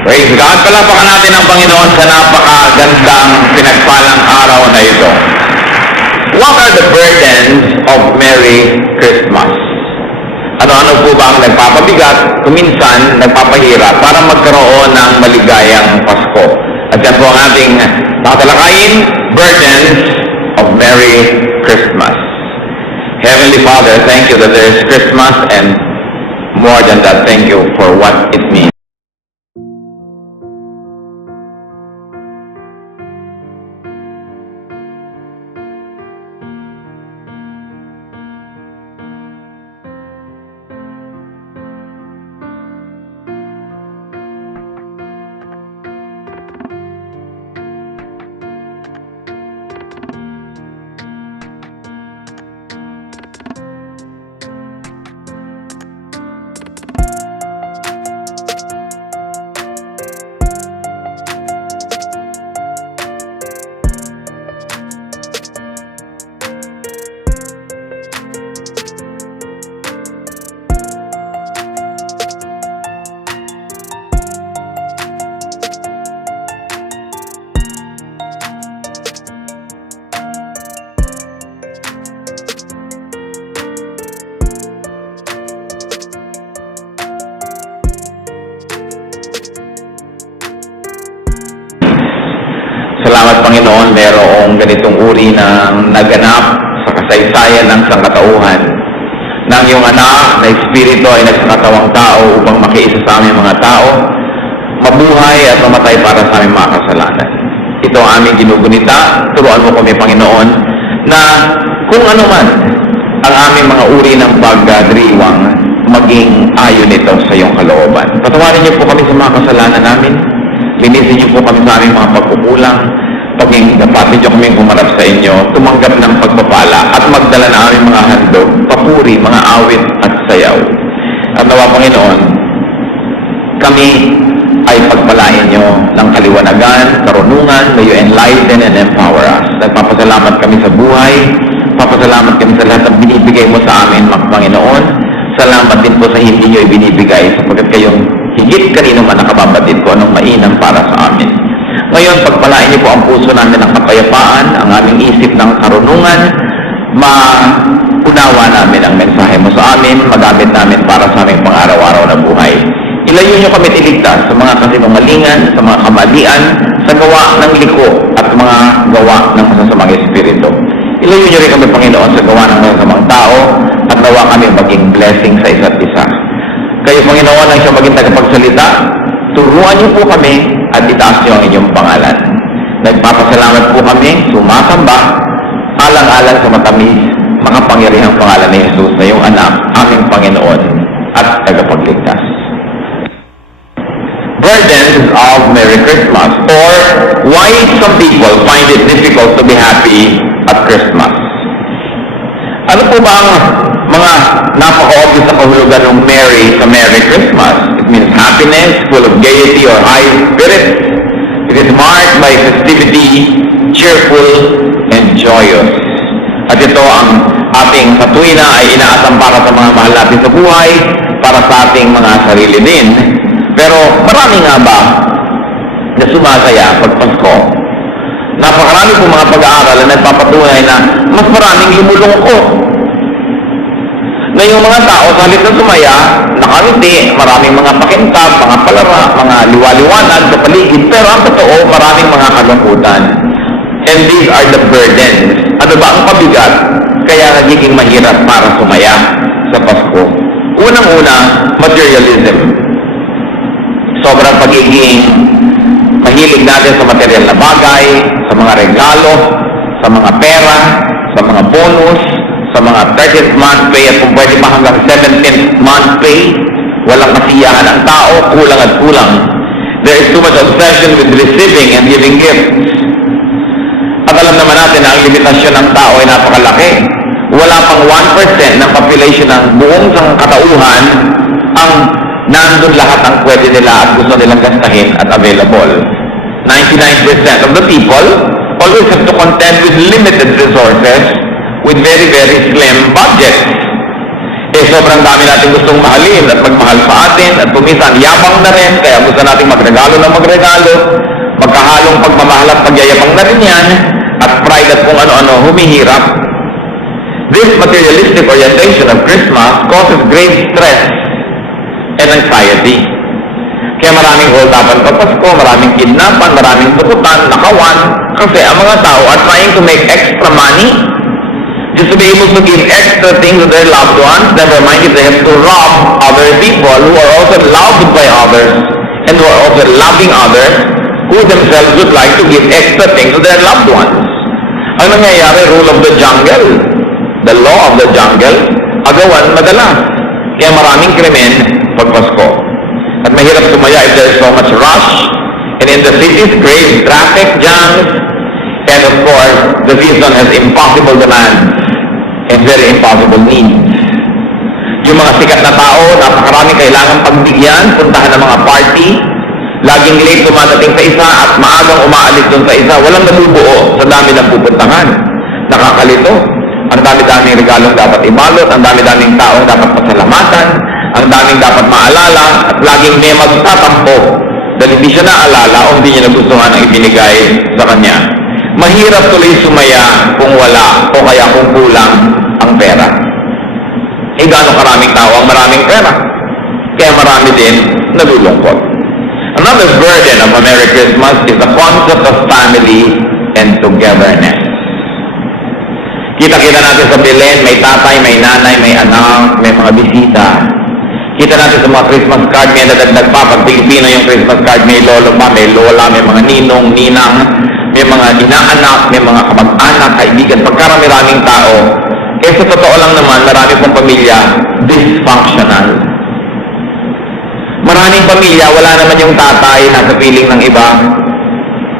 Praise God. Palapakan natin ang Panginoon sa napakagandang pinagpalang araw na ito. What are the burdens of Merry Christmas? Ano-ano po ba ang nagpapabigat, kuminsan nagpapahirap para magkaroon ng maligayang Pasko? At yan po ang ating tatalakayin, burdens of Merry Christmas. Heavenly Father, thank you that there is Christmas, and more than that, thank you for what it means. Salamat Panginoon, mayroong ganitong uri ng naganap sa kasaysayan ng sangkatauhan. Nang iyong anak na Espiritu ay nagsakatawang tao upang makiisa sa aming mga tao, mabuhay at mamatay para sa aming mga kasalanan. Ito ang aming ginugunita. Turuan mo kami Panginoon na kung ano man ang aming mga uri ng pagdiriwang, maging ayon ito sa iyong kalooban. Patawarin niyo po kami sa mga kasalanan namin. Linisin niyo po kami sa aming mga pagkukulang. Paging dapat niyo kami humarap sa inyo, tumanggap ng pagpapala at magdala na aming mga handog, papuri, mga awit at sayaw. At nawa Panginoon, kami ay pagpalain niyo ng kaliwanagan, karunungan, may you enlighten and empower us. Nagpapasalamat kami sa buhay, papasalamat kami sa lahat ng binibigay mo sa amin, Panginoon. Salamat din po sa hindi niyo ibinibigay sapagkat kayong higit kanino man nakababatid ko anong mainam para sa amin. Ngayon, pagpalain niyo po ang puso namin ng kapayapaan, ang aming isip ng karunungan, maunawa namin ang mensahe mo sa amin, magamit namin para sa aming pang-araw-araw na buhay. Ilayo niyo kami iligtas sa mga kasinungalingan, sa mga kamalian, sa gawa ng liko at mga gawa ng masasamang espiritu. Ilayo niyo rin kami, Panginoon, sa gawa ng masasamang tao at nawa kami maging blessing sa isa't isa. Kayo, Panginoon, ang siyang maging tagapagsalita, turuan niyo po kami at itaas niyo ang inyong pangalan. Nagpapasalamat po kami, sumasamba, alang-alang sa matamis, makapangyarihang pangalan ni Jesus na iyong anak, aming Panginoon at tagapagligtas. Burdens of Merry Christmas, or why some people find it difficult to be happy at Christmas. Ano po ba ang mga napaka-obvious na kahulugan ng Merry sa Merry Christmas? It means happiness, full of gaiety or high spirits. It is marked by festivity, cheerful, and joyous. At ito ang ating sa tuwina ay inaasam para sa mga mahal natin sa buhay, para sa ating mga sarili din. Pero marami nga ba na sumasaya pag Pasko? Napakarami po mga pag-aaral na nagpapatunay na mas maraming lumulungkot. Na yung mga tao sa halip na sumaya, nakangiti, maraming mga pakintab, mga palara, mga liwaliwanag sa paligid, pero ang totoo, maraming mga kalungkutan. And these are the burdens. Ano ba ang pabigat? Kaya nagiging mahirap para sumaya sa Pasko. Unang-una, materialism. Sobrang pagiging mahilig natin sa material na bagay, sa mga regalo, sa mga pera, sa mga bonus, sa mga 13th month pay at kung pwede pa hanggang 17th month pay. Walang kasiyahan ang tao, kulang at kulang. There is too much obsession with receiving and giving gifts. At alam naman natin na ang limitasyon ng tao ay napakalaki. Wala pang 1% ng population ng buong sangkatauhan ang nandun lahat ang pwede nila at gusto nilang gastahin at available. 99% of the people always have to contend with limited resources with very, very slim budgets. sobrang dami natin gustong mahalin at magmahal sa atin at pumisan yabang na rin, kaya gusto natin magregalo na magregalo, magkahalong pagmamahal at pagyayabang na rin yan, at pride at kung ano-ano humihirap. This materialistic orientation of Christmas causes great stress and anxiety. Kaya maraming hold-upan sa Pasko, maraming kidnapan, maraming tukutan, nakawan, kasi ang mga tao are trying to make extra money just to be able to give extra things to their loved ones. Never mind if they have to rob other people who are also loved by others and who are also loving others, who themselves would like to give extra things to their loved ones. Ang nangyayari, rule of the jungle, the law of the jungle, agawan madalas. Kaya maraming krimen pag Pasko. At mahirap sumaya if there is so much rush, and in the cities, great traffic jams, and of course, the season has impossible demands and very impossible needs. Yung mga sikat na tao, napakarami kailangan pagbigyan, puntahan ng mga party, laging late dumadating sa isa at maagang umaalis dun sa isa, walang nabubuo sa dami ng pupuntahan. Nakakalito. Ang dami-daming regalong dapat ibalot, ang dami-daming taong dapat pasalamatan, ang daming dapat maalala, at laging may magtatampo dahil hindi siya naalala o hindi niya nagustuhan ang ibinigay sa kanya. Mahirap tuloy sumaya kung wala o kaya kung kulang ang pera. Eh gaano karaming tao ang maraming pera? Kaya marami din nalulungkot. Another burden of a Merry Christmas is the concept of family and togetherness. Kita-kita natin sa Belen, may tatay, may nanay, may anak, may mga bisita. Kita natin sa mga Christmas card, may nadagdag pa. Pag Pilipino yung Christmas card, may lolo pa, may lola, may mga ninong, ninang, may mga inaanak, may mga kamag-anak, kaibigan, pagkarami-raming tao. Kaya sa totoo lang naman, marami pong pamilya dysfunctional. Maraming pamilya, wala naman yung tatay nasa piling ng iba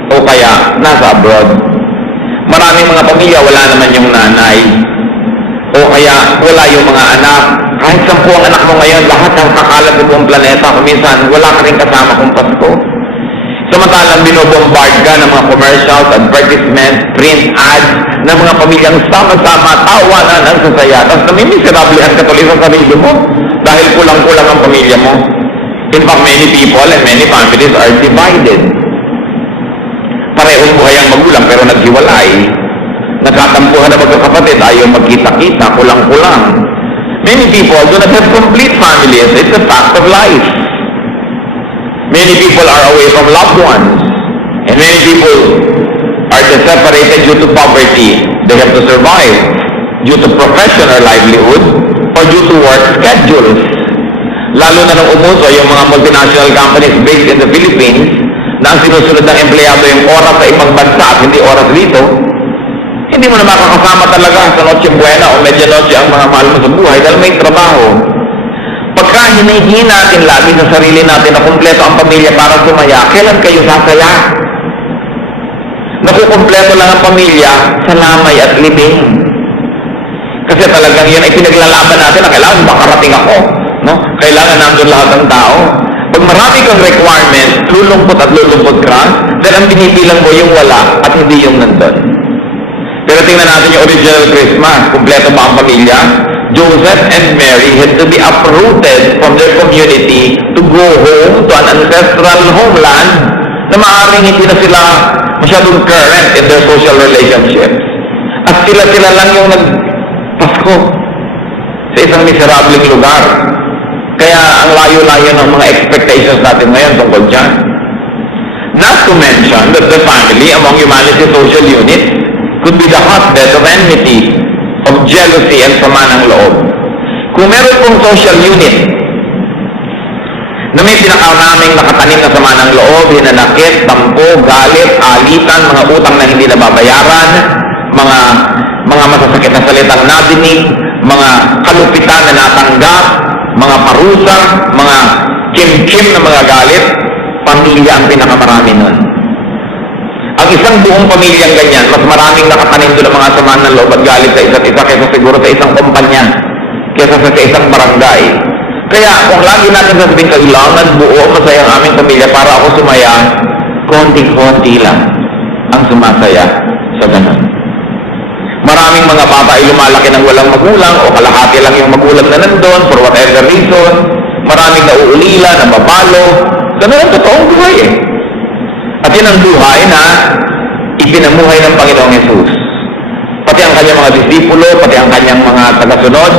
o kaya nasa abroad. Maraming mga pamilya, wala naman yung nanay o kaya wala yung mga anak. Kahit 10 ang anak mo ngayon, lahat ng kakalat sa buong planeta, kuminsan wala ka rin kasama kung Pasko. Samantalang binobombard ka ng mga commercials, advertisements, print ads, ng mga pamilyang sama-sama, tawanan ang sasaya. Tapos namimiserablehan ka tuloy sa sarili mo dahil kulang-kulang ang pamilya mo. In fact, many people and many families are divided. Parehong buhay ang magulang pero naghiwalay. Nagkatampuhan na magkakapatid, ayaw magkita-kita, kulang-kulang. Many people do not have complete families. It's a fact of life. Many people are away from loved ones. And many people are separated due to poverty. They have to survive due to profession or livelihood or due to work schedules. Lalo na nung umuso yung mga multinational companies based in the Philippines na ang sinusunod ng empleyado yung oras sa ibang bansa at hindi oras dito, hindi mo na makakasama talaga sa Noche Buena o Medianoche ang mga mahal mo sa buhay dahil may trabaho. Pagka hinihingi natin lagi sa sarili natin na kumpleto ang pamilya para sumaya, kailan kayo sasaya? Nakukumpleto lang ang pamilya sa lamay at libing. Kasi talagang yun ay pinaglalaban natin na kailangan makarating ako. No? Kailangan nandun lahat ng tao. Pag marami kang requirement, lulungkot at lulungkot ka, dahil ang binibilang mo yung wala at hindi yung nandun. Pero tingnan natin yung original Christmas. Kumpleto ba ang pamilya? Joseph and Mary had to be uprooted from their community to go home to an ancestral homeland na maaaring hindi na sila masyadong current in their social relationships. At sila-sila lang yung nagpasko sa isang miserableng lugar. Kaya ang layo-layo ng mga expectations natin ngayon tungkol dyan. Not to mention that the family among humanity's social units could be the hotbed of enmity, of jealousy and sama ng loob. Kung meron pong social unit na may pinakaraming nakatanim na sama ng loob, hinanakit, tampo, galit, alitan, mga utang na hindi nababayaran, mga masasakit na salitang nadinig, mga kalupitan na natanggap, mga parusa, mga kim-kim na mga galit, pamilya ang pinakamarami nun. Ang isang buong pamilyang ganyan, mas maraming nakatanim doon ng mga sama ng loob at galit sa isa't isa kaysa siguro sa isang kumpanya, kaysa sa isang barangay. Kaya kung lagi natin sasabihin, kailangan buo, masaya ang aming pamilya para ako sumaya, konti-konti lang ang sumasaya sa ganun. Maraming mga bata ay lumalaki ng walang magulang o kalahati lang yung magulang na nandun for whatever reason. Maraming nauulila, nababalo. Ganun ang totoong buhay eh. At yun ang buhay na ipinamuhay ng Panginoong Yesus. Pati ang kanyang mga disipulo, pati ang kanyang mga tagasunod,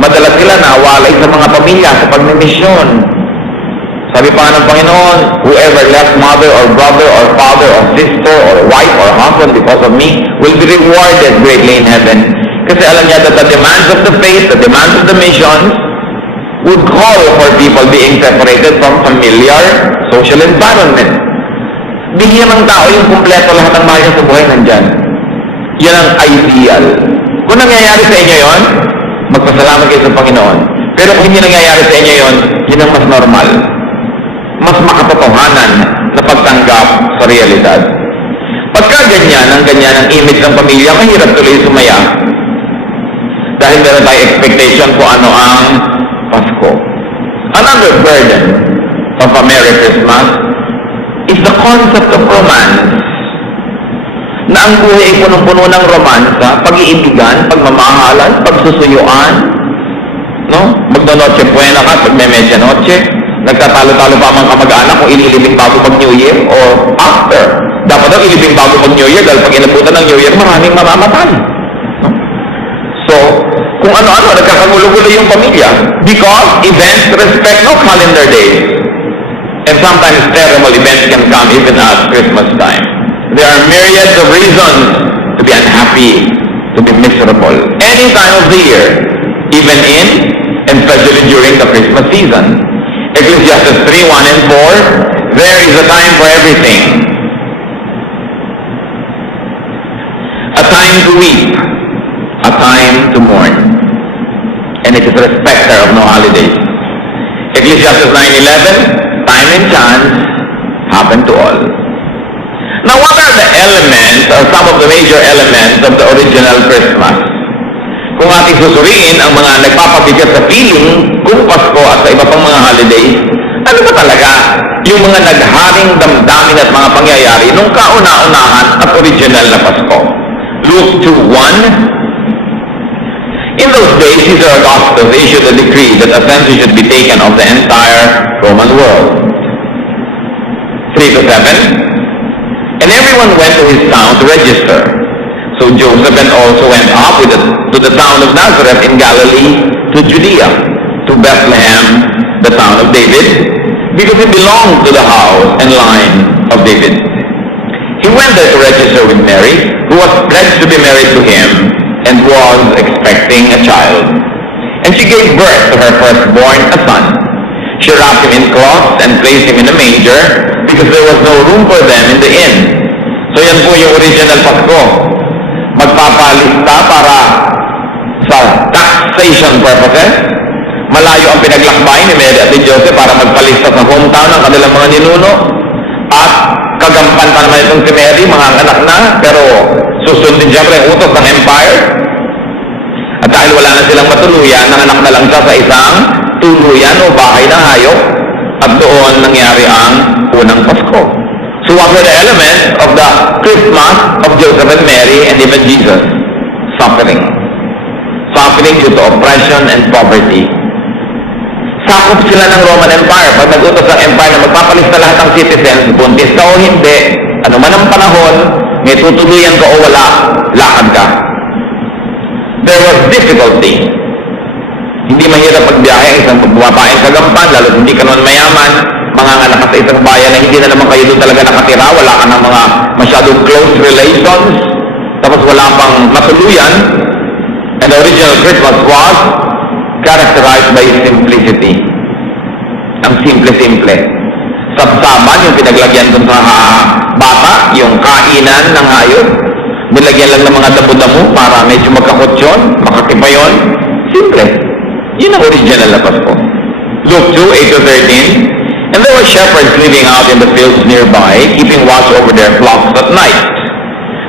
madalas sila nawalay sa mga pamilya sa pagmimisyon. Sabi pa nga ng Panginoon, whoever left mother or brother or father or sister or wife or husband because of me will be rewarded greatly in heaven. Kasi alam niya that the demands of the faith, the demands of the missions would call for people being separated from familiar social environment. Bigyan ng tao yung kumpleto lahat ng mahal sa buhay nandyan. Yan ang ideal. Kung nangyayari sa inyo yon, magpasalamat kayo sa Panginoon. Pero kung hindi nangyayari sa inyo yon, yun ang mas normal. Mas makatotohanan na pagtanggap sa realidad. Pagka ganyan ang image ng pamilya, mahirap tuloy sumaya. Dahil meron tayong expectation kung ano ang Pasko. Another burden of a Merry Christmas is the concept of romance. Na ang buhay ay punong-puno ng romansa, pag-iibigan, pagmamahalan, pagsusuyuan, no? Magno-noche buena ka, pag may medianoche, nagtatalo-talo pa mga kamag-anak kung ililibing bago mag-New Year o after. Dapat daw ilibing bago mag-New Year dahil pag inabutan ng New Year, maraming mamamatay. No? So, kung ano-ano, nagkakagulo-gulo yung pamilya because events respect no calendar days. And sometimes terrible events can come even at Christmas time. There are myriads of reasons to be unhappy, to be miserable, any time of the year, even in and especially during the Christmas season. Ecclesiastes 3:1 and 4, there is a time for everything. A time to weep, a time to mourn, and it is a respecter of no holidays. Ecclesiastes 9:11, time and chance happen to all. Now, what are the elements or some of the major elements of the original Christmas? Kung ating susuriin ang mga nagpapabigat sa feeling kung Pasko at sa iba pang mga holidays, ano ba talaga yung mga nagharing damdamin at mga pangyayari nung kauna-unahan at original na Pasko? Luke 2:1. In those days, Caesar Augustus issued a decree that a census should be taken of the entire Roman world. 3-7. And everyone went to his town to register. So Joseph and also went up to the town of Nazareth in Galilee, to Judea, to Bethlehem, the town of David, because he belonged to the house and line of David. He went there to register with Mary, who was pledged to be married to him, and was expecting a child. And she gave birth to her firstborn, a son. She wrapped him in cloths and placed him in a manger, because there was no room for them in the inn. So yan po yung original Pasko. Magpapalista para sa taxation purposes. Malayo ang pinaglakbay ni Mary at ni Joseph para magpalista sa hometown ng kanilang mga ninuno. At kagampan pa naman itong si Mary, mga anak na, pero susundin siyempre ang utos ng empire. At dahil wala na silang matuluyan, nanganak na lang siya sa isang tuluyan o bahay ng hayop. At doon nangyari ang unang Pasko. So what were the elements of the Christmas of Joseph and Mary and even Jesus? Suffering. Suffering due to oppression and poverty. Sakop sila ng Roman Empire. Pag nag-utos ng empire na magpapalista lahat ng citizens, buntis ka o hindi, ano man ang panahon, may tutuluyan ka o wala, lakad ka. There was difficulty. Hindi mahirap magbiyahe ang isang bumapaeng kagampan, lalo hindi ka naman mayaman, manganganak ka sa isang bayan na hindi na naman kayo doon talaga nakatira, wala ka ng mga masyadong close relations, tapos wala pang matuluyan. And the original Christmas was characterized by simplicity. Ang simple-simple. Sabsaban, yung pinaglagyan doon sa bata, yung kainan ng hayop, nilagyan lang ng mga damo-damo para medyo magkakutsyon, makakipayon. Simple. Yun ang original na Pasko. Luke 2:8-13. And there were shepherds living out in the fields nearby, keeping watch over their flocks at night.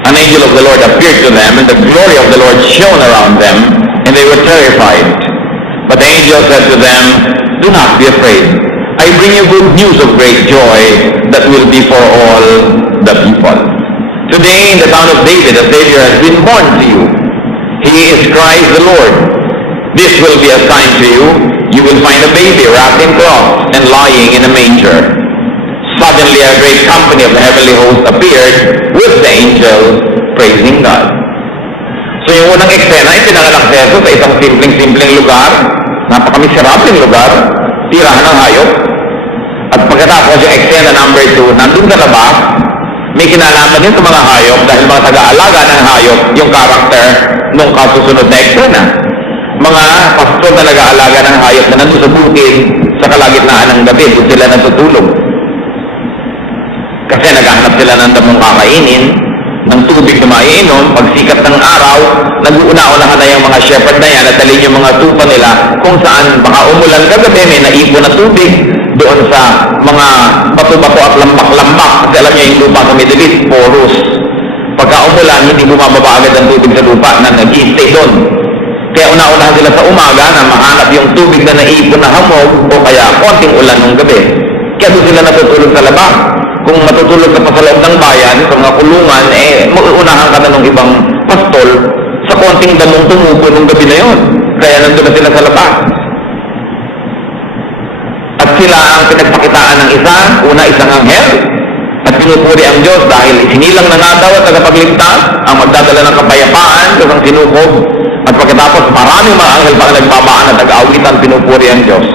An angel of the Lord appeared to them, and the glory of the Lord shone around them, and they were terrified. But the angel said to them, "Do not be afraid. I bring you good news of great joy that will be for all the people. Today in the town of David, a Savior has been born to you. He is Christ the Lord. This will be a sign to you. You will find a baby wrapped in cloths and lying in a manger. Suddenly a great company of the heavenly host appeared with the angels praising God. So yung unang eksena ay pinanganak si Jesus sa isang simpleng lugar, napakamiserableng lugar, tirahan ng hayop. At pagkatapos yung eksena number 2, nandun sa labas, may kinalaman din sa mga hayop dahil mga taga-alaga ng hayop yung karakter nung kasusunod na eksena. Mga pastor na nag-aalaga ng hayop na nandun sa bukid sa kalagitnaan ng gabi, doon sila natutulog. Kasi naghahanap sila ng damong kakainin, ng tubig na maiinom. Pag sikat ng araw, nag-uuna-unahan na yung mga shepherd na yan at dalhin yung mga tupa nila kung saan baka umulan kagabi, may naipon na tubig doon sa mga bato-bato at lambak-lambak. Kasi alam niyo yung lupa sa Middle East, porous. Pagka umulan, hindi bumababa agad ang tubig sa lupa na nag-i-stay doon. Kaya una-unahan sila sa umaga na mahanap yung tubig na naipon na hamog o kaya konting ulan ng gabi. Kaya doon sila natutulog sa labas. Kung matutulog ka pa sa loob ng bayan, sa mga kulungan, mauunahan ka na ng ibang pastol sa konting damong tumubo ng gabi na yun. Kaya nandun na sila sa labas. At sila ang pinagpakitaan ng isa, una isang anghel, at pinupuri ang Diyos dahil isinilang na nga daw at tagapagligtas ang magdadala ng kapayapaan sa isang sinukob. At pagkatapos maraming mga anghel pa nagbamaan at nag-awitan, pinupuri ang Diyos.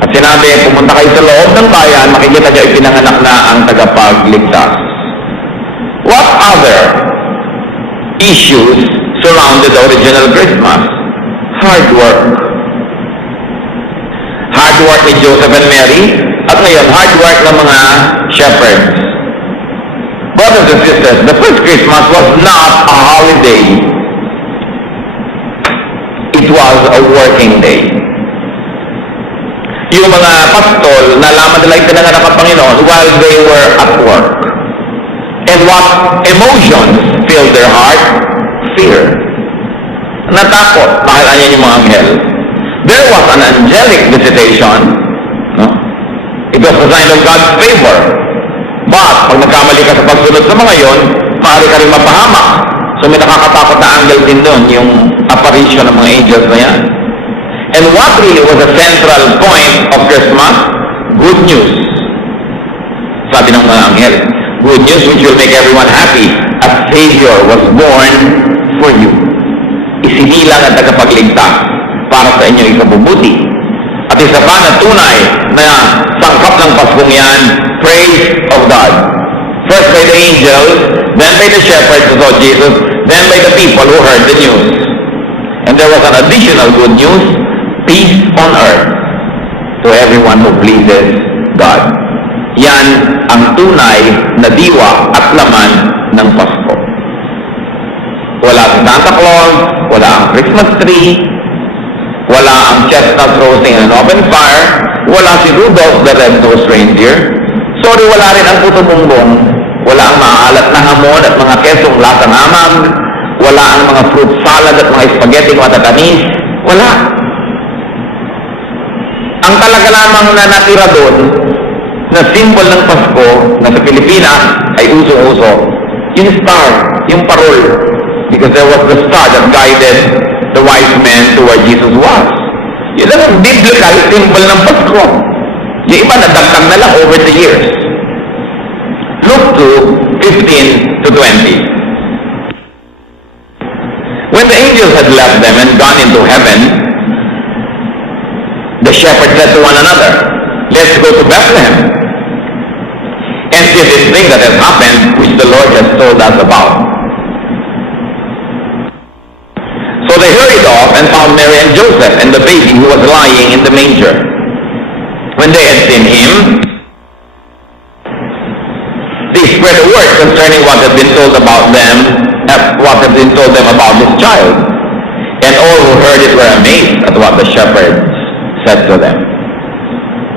At sinabi, pumunta kayo sa loob ng bayan, makikita niyo ipinanganak na ang tagapagligtas. What other issues surrounded the original Christmas? Hard work. Hard work ni Joseph and Mary, at ngayon, hard work ng mga shepherds. Brothers and sisters, the first Christmas was not a holiday. It was a working day. Yung mga pastol, nalaman nila ipinanganak ang Panginoon while they were at work. And what emotions filled their heart? Fear. Natakot, dahil anyan yung mga anghel. There was an angelic visitation. No? It was a sign of God's favor. But, pag nagkamali ka sa pagsunod sa mga yon, maaari ka rin mapahamak. So may nakakatakot na anghel din doon, yung apparition ng mga angels na yan. And what really was a central point of Christmas? Good news. Sabi ng mga anghel, good news which will make everyone happy. A Savior was born for you. Isinilang at tagapagligtas para sa inyo ikabubuti. At isa pa na tunay na sangkap ng Paskong yan, praise of God. First by the angels, then by the shepherds who saw Jesus, then by the people who heard the news. And there was an additional good news, peace on earth to everyone who pleases God. Yan ang tunay na diwa at laman ng Pasko. Wala si Santa Claus, wala ang Christmas tree, wala ang chestnuts roasting in an open fire, wala si Rudolph the Red-Nosed Reindeer. Sorry, wala rin ang puto bongbong, wala ang maalat na hamon at mga kesong lasang amag, wala ang mga fruit salad at mga spaghetti matatamis, wala. Ang talaga lamang na natira doon, na symbol ng Pasko, na sa Pilipinas ay uso-uso, yung star, yung parol. Because there was the star that guided the wise men to where Jesus was. Yun lang ang biblical symbol ng Pasko. Yung iba nadagdag na lang over the years. Luke 2, 15 to 20. When the angels had left them and gone into heaven, the shepherds said to one another, let's go to Bethlehem and see this thing that has happened which the Lord has told us about. So they hurried off and found Mary and Joseph and the baby who was lying in the manger. When they had seen him, they spread a word concerning what had been told about them, what had been told them about this child. And all who heard it were amazed at what the shepherds said to them.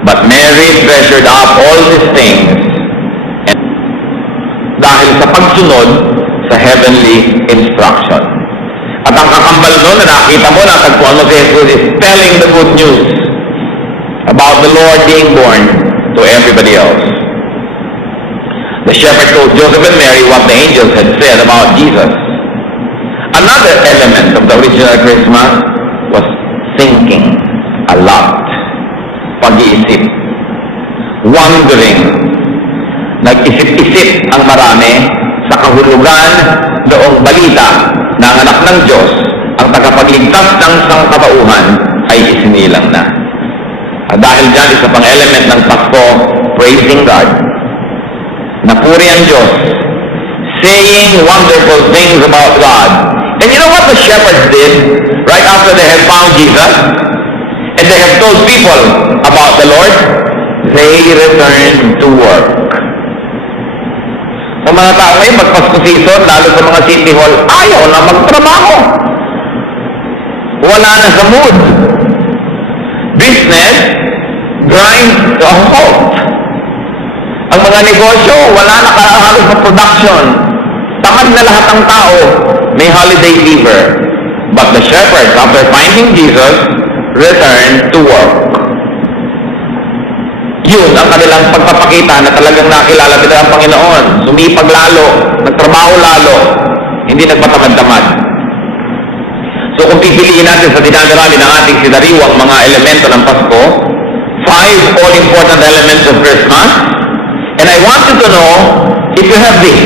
But Mary treasured up all these things, and dahil sa pagsunod sa heavenly instruction. At ang kakambal doon na nakita mo, natagpuan mo si Jesus is telling the good news about the Lord being born to everybody else. The shepherd told Joseph and Mary what the angels had said about Jesus. Another element of the original Christmas was thinking a lot. Pag-iisip. Wondering. Nag-isip-isip ang marami sa kahulugan noong balita na ang anak ng Diyos, ang tagapagligtas ng sangkatauhan, ay isinilang na. At dahil dyan, isa pang element ng Pasko, praising God. Napuri ang Diyos, saying wonderful things about God. And you know what the shepherds did right after they had found Jesus? And they have told people about the Lord? They returned to work. Sa mga tao ngayon, mag-Pasko season, lalo sa mga city hall, ayaw na magtrabaho. Wala na sa mood. Business grinds to a halt. Ang mga negosyo, wala na halos sa production. Tamad na lahat ng tao. May holiday fever. But the shepherds, after finding Jesus, returned to work. Yun ang kanilang pagpapakita na talagang nakilala nila ang Panginoon. Sumipag lalo, nagtrabaho lalo, hindi nagpatamad-tamad. So kung pipiliin natin sa dinadalali ng ating sinariwang mga elemento ng Pasko, 5 all-important elements of Christmas, and I want you to know, if you have this,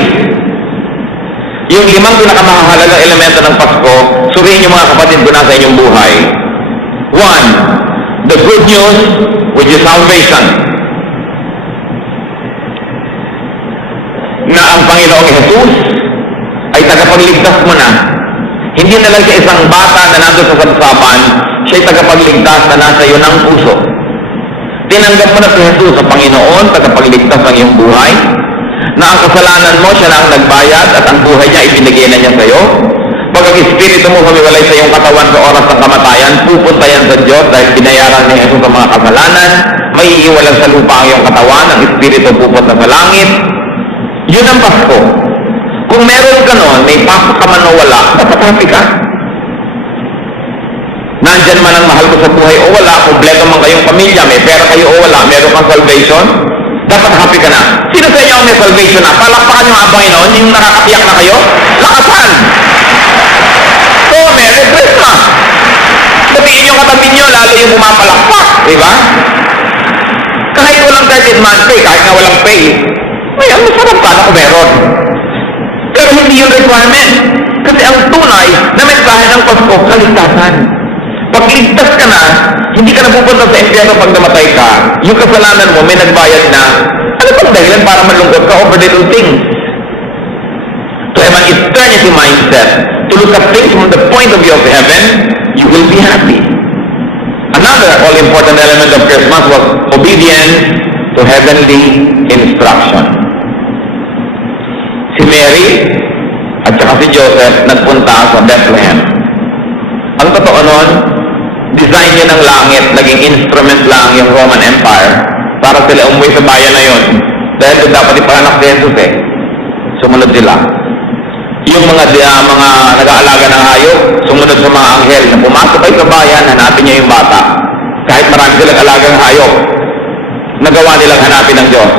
yung 5 pinakamahalagang elemento ng Pasko, suriin yung mga kapatid ko na sa inyong buhay. 1, the good news, which is salvation. Na ang Panginoong Jesus ay tagapagligtas mo na. Hindi na lang siya isang bata na nandun sa sabsaban, siya'y tagapagligtas na nasa iyo ng puso. Tinanggap mo na si Jesus sa Panginoon, tagapagligtas ng iyong buhay, na ang kasalanan mo, siya na ang nagbayad at ang buhay niya ibinigay na niya sa iyo. Pag ang Espiritu mo humiwalay sa iyong katawan sa oras ng kamatayan, pupunta yan sa Diyos dahil binayaran ni Jesus ang mga kasalanan, may iiwalan sa lupa ang iyong katawan, ang Espiritu pupunta sa langit. Yun ang Pasko. Kung meron ka noon, may pasok ka man o wala, dapat happy ka. Nandyan man ang mahal ko sa buhay o wala, kompleto man kayong pamilya, may pera kayo o wala, meron kang salvation, dapat happy ka na. Sino sa inyo ang may salvation na? Palakpakan nyo ang Panginoon, yung nakakapiyak na kayo? Lakasan! So, Merry Christmas! Sabihin yung katabi nyo, lalo yung pumapalakpak, di ba? Kahit walang 13-month pay, kahit na walang pay, ngayon, masarap ka na kung meron. Pero hindi yung requirement. Kasi ang tunay na mensahe ng Pasko, kaligtasan. Pag ligtas ka na, hindi ka na pupunta sa impyerno pag namatay ka, yung kasalanan mo, may nagbayad na, ano pang dahilan para malungkot ka over little things? To have an eternity mindset, to look at things from the point of view of heaven, you will be happy. Another all-important element of Christmas was obedience to heavenly instruction. Si Mary at saka si Joseph nagpunta sa Bethlehem. Ang totoo nun, design yun ng langit, naging instrument lang yung Roman Empire para sila umuwi sa bayan na yun. Dahil doon dapat ipanganak si Jesus eh. Sumunod sila. Yung mga nag-aalaga ng hayop, sumunod sa mga anghel na pumasok kayo sa bayan, hanapin niya yung bata. Kahit marami silang alagang hayop, nagawa nilang hanapin ng Diyos.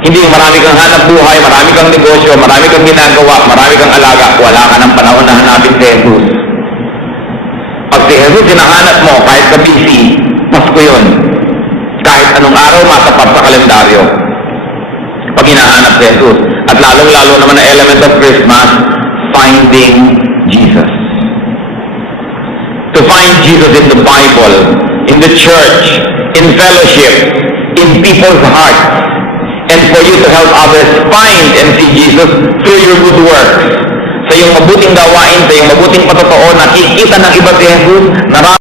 Hindi marami kang hanap buhay, marami kang negosyo, marami kang ginagawa, marami kang alaga, wala ka ng panahon na hanapin si Jesus. Pag si Jesus hinahanap mo, kahit ka busy, Pasko yun. Kahit anong araw, matapat sa kalendaryo. Pag hinahanap si Jesus. At lalong-lalo naman ang element of Christmas, finding Jesus. To find Jesus in the Bible, in the church, in fellowship, in people's hearts, and for you to help others find and see Jesus through your good works. Sa iyong mabuting gawain, sa iyong mabuting patotoo, nakikita ng iba si Jesus, narami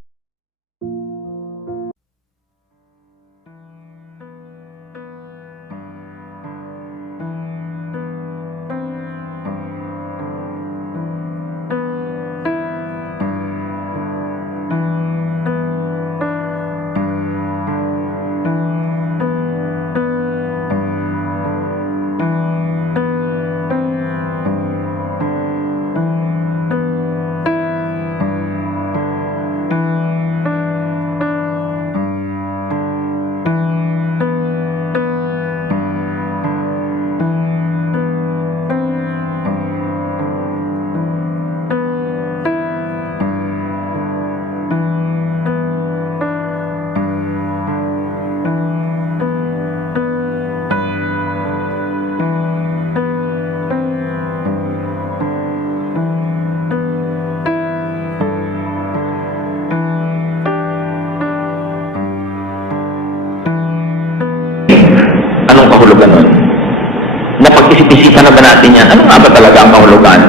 Anong kahulugan nun? Napag-isip-isipan na ba natin yan? Ano nga ba talaga ang kahulugan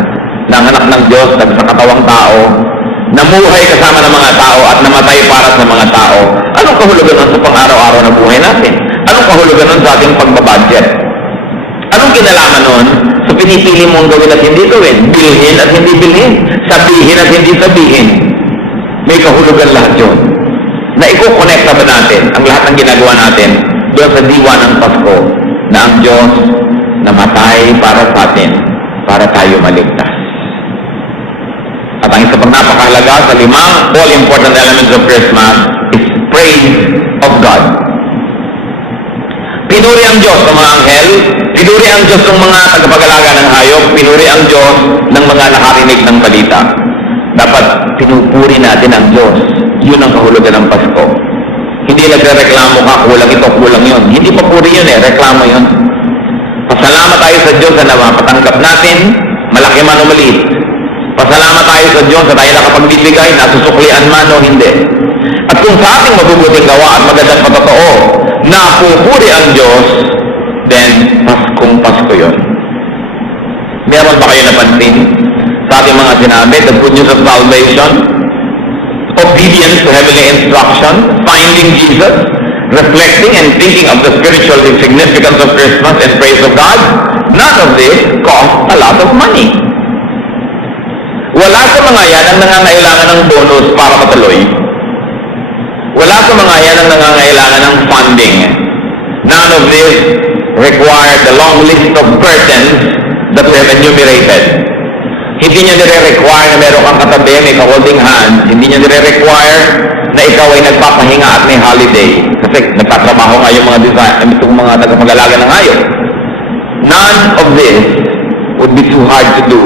ng anak ng Diyos na sa katawang tao, namuhay kasama ng mga tao at namatay para sa mga tao? Anong kahulugan nun sa pang-araw-araw na buhay natin? Anong kahulugan nun sa ating pagbabudget? Anong kinalaman nun sa pinipili mong gawin at hindi gawin? Bilhin at hindi bilhin? Sabihin at hindi sabihin? May kahulugan lahat yun. Na iko-connecta ba natin ang lahat ng ginagawa natin doon sa diwa ng Pasko na ang Diyos namatay para sa atin, para tayo maligtas. At ang isa pang napakahalaga sa limang all-important elements of Christmas is praise of God. Pinuri ang Diyos ng mga anghel, pinuri ang Diyos ng mga tagapag-alaga ng hayop, pinuri ang Diyos ng mga nakarinig ng balita. Dapat pinupuri natin ang Diyos. Yun ang kahulugan ng Pasko. Hindi nagre-reklamo ka, kulang ito, kulang yun. Hindi pa puri yun reklamo yun. Pasalamat tayo sa Diyos na mapatanggap natin, malaki man o maliit. Pasalamat tayo sa Diyos na tayo nakapagbibigay, nasusuklian man o hindi. At kung sa ating mabubuting gawa at magandang patotoo, napupuri ang Diyos, then Paskong Pasko yun. Meron ba kayo napansin sa ating mga sinabi, the good news of salvation, obedience to heavenly instruction, finding Jesus, reflecting and thinking of the spiritual significance of Christmas and praise of God? None of this costs a lot of money. Wala sa mga yan ang nangangailangan ng bonus para matuloy. Wala sa mga yan ang nangangailangan ng funding. None of this require the long list of burdens that we have enumerated. Hindi niya nire-require na meron kang katabi, may ka-holding hands. Hindi niya nire-require na ikaw ay nagpapahinga at may holiday. Kasi nagtatrabaho nga yung itong mga tagapag-alaga ng hayop. None of this would be too hard to do